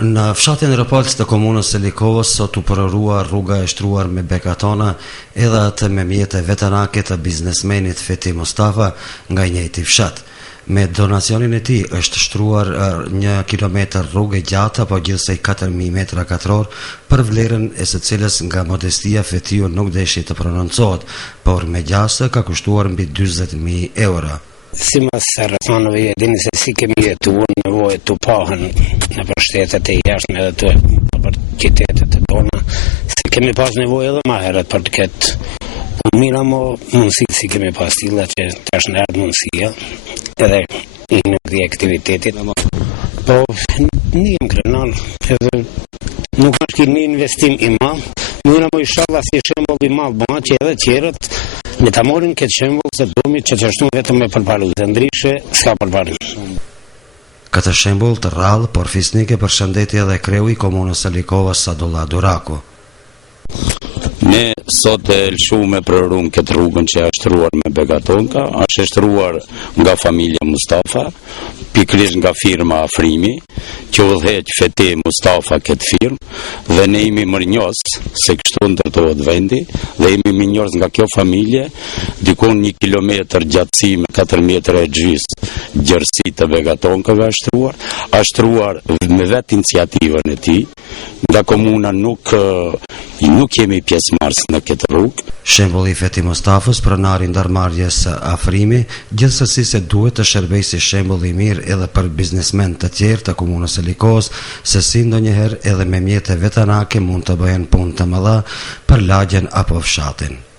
Në fshatin Rëpolc të komunës së Likovës sot u përërua rruga e shtruar me bekatona edhe atë me mjete veterake të biznesmenit Feti Mustafa nga i njëjti fshat. Me donacionin e tij është shtruar 1 kilometër rrugë gjatë apo gjithsej 4000 metra katror për vlerën e së cilës nga modestia Fetiu nuk deshi të prononcohet, por me gjasë ka kushtuar mbi 40.000 euro. Si mas rrethonave e dini se si kemi jetuar nevojë të pahën në për shtetet e jashtme edhe të për qytetet e tona, se kemi pas nevojë edhe më herët për të ketë mira mo mundësi si kemi pas tilla që tash në ardhë mundësia edhe në këti aktivitetit. Po një krenar edhe nuk është një investim i madh, mira mo inshallah si shembull i madh bëna që edhe tjerët me ta morin këtë shembull se domi që të ashtu vetëm me përparu, të ndryshe s'ka përparim. Këtë shembull të rrallë, por fisnike përshëndetje edhe kreu i komunës së Likovës Sadullah Duraku. Ne sot e lëshume për rrugën këtë rrugën që është shtruar me bekatonka, është shtruar nga familja Mustafa, pikërisht nga firma Afrimi, që udhëheq Feti Mustafa këtë firmë, dhe ne jemi mirënjohës se kështu ndërtohet vendi, dhe jemi mirënjohës nga kjo familje, dikon 1 kilometër gjatësi me 4 metra e gjysmë gjerësi të bekatonkave është shtruar me vetë iniciativën e tij, nga komuna nuk jemi pjesëmarrës në këtë rrugë. Shembulli i Feti Mustafës, pronari ndarmarrjes Afrimi, gjithsesi se duhet të shërbejë si shembull i mirë edhe për biznesmen të tjerë të komunës së Likovës, se si ndonjëherë edhe me mjete veterake mund të bëhen punë të mëdha për lagjen apo fshatin.